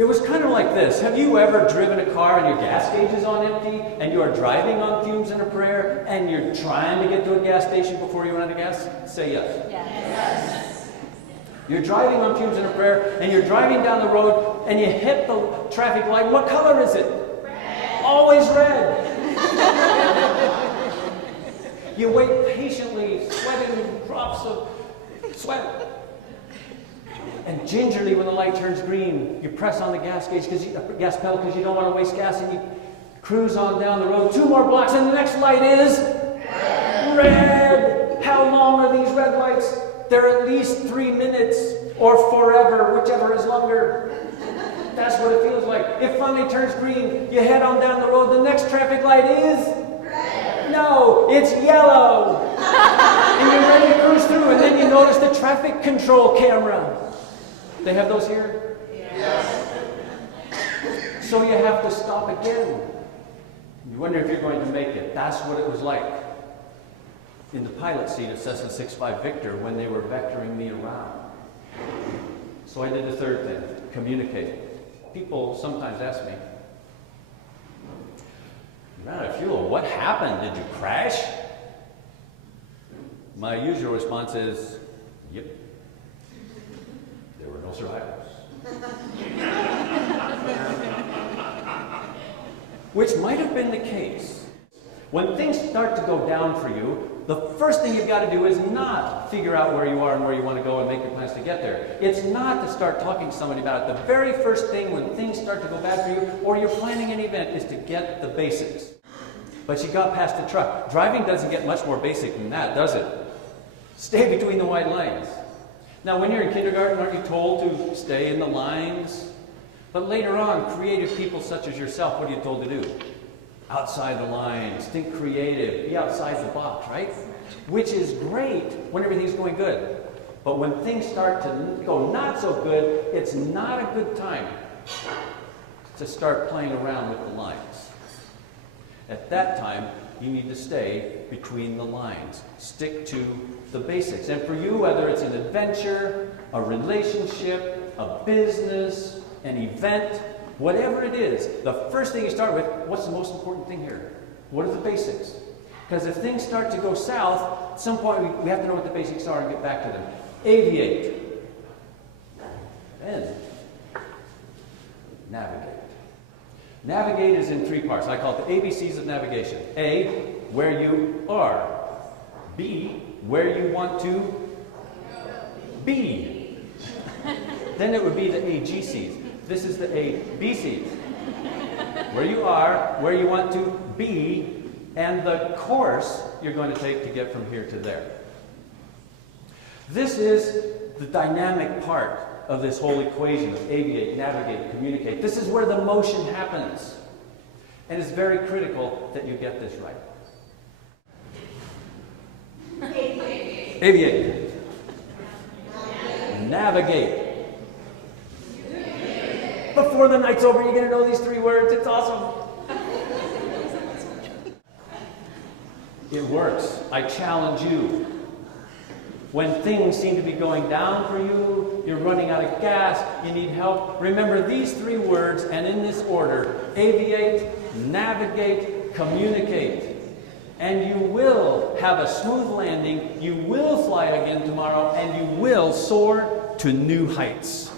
It was kind of like this. Have you ever driven a car and your gas gauge is on empty and you are driving on fumes and a prayer and you're trying to get to a gas station before you run out of gas? Say yes. Yes. You're driving on fumes and a prayer and you're driving down the road and you hit the traffic light. What color is it? Red. Always red. You wait patiently, sweating drops of sweat. And gingerly, when the light turns green, you press on the gas pedal because you don't want to waste gas, and you cruise on down the road. 2 more blocks, and the next light is red. How long are these red lights? They're at least 3 minutes or forever, whichever is longer. That's what it feels like. It finally turns green. You head on down the road. The next traffic light is red. No, it's yellow. And you're ready to cruise through, and then you notice the traffic control camera. They have those here? Yes. So you have to stop again. You wonder if you're going to make it. That's what it was like in the pilot seat of Cessna 6.5 Victor when they were vectoring me around. So I did the third thing, communicate. People sometimes ask me, "You're out of fuel. What happened? Did you crash?" My usual response is, "Yep. There were no survivors." Which might have been the case. When things start to go down for you, the first thing you've got to do is not figure out where you are and where you want to go and make your plans to get there. It's not to start talking to somebody about it. The very first thing when things start to go bad for you or you're planning an event is to get the basics. But you got past the truck. Driving doesn't get much more basic than that, does it? Stay between the white lines. Now, when you're in kindergarten, aren't you told to stay in the lines? But later on, creative people such as yourself, what are you told to do? Outside the lines, think creative, be outside the box, right? Which is great when everything's going good. But when things start to go not so good, it's not a good time to start playing around with the lines. At that time, you need to stay between the lines. Stick to the basics. And for you, whether it's an adventure, a relationship, a business, an event, whatever it is, the first thing you start with, what's the most important thing here? What are the basics? Because if things start to go south, at some point we have to know what the basics are and get back to them. Aviate. Then navigate. Navigate is in 3 parts. I call it the ABCs of navigation. A, where you are. B, where you want to be. Then it would be the AGCs. This is the ABCs. Where you are, where you want to be, and the course you're going to take to get from here to there. This is the dynamic part of this whole equation of aviate, navigate, communicate. This is where the motion happens. And it's very critical that you get this right. Aviate. Aviate. Navigate. Before the night's over, you're going to know these 3 words. It's awesome. It works. I challenge you. When things seem to be going down for you, you're running out of gas, you need help, remember these 3 words, and in this order: aviate, navigate, communicate. And you will have a smooth landing, you will fly again tomorrow, and you will soar to new heights.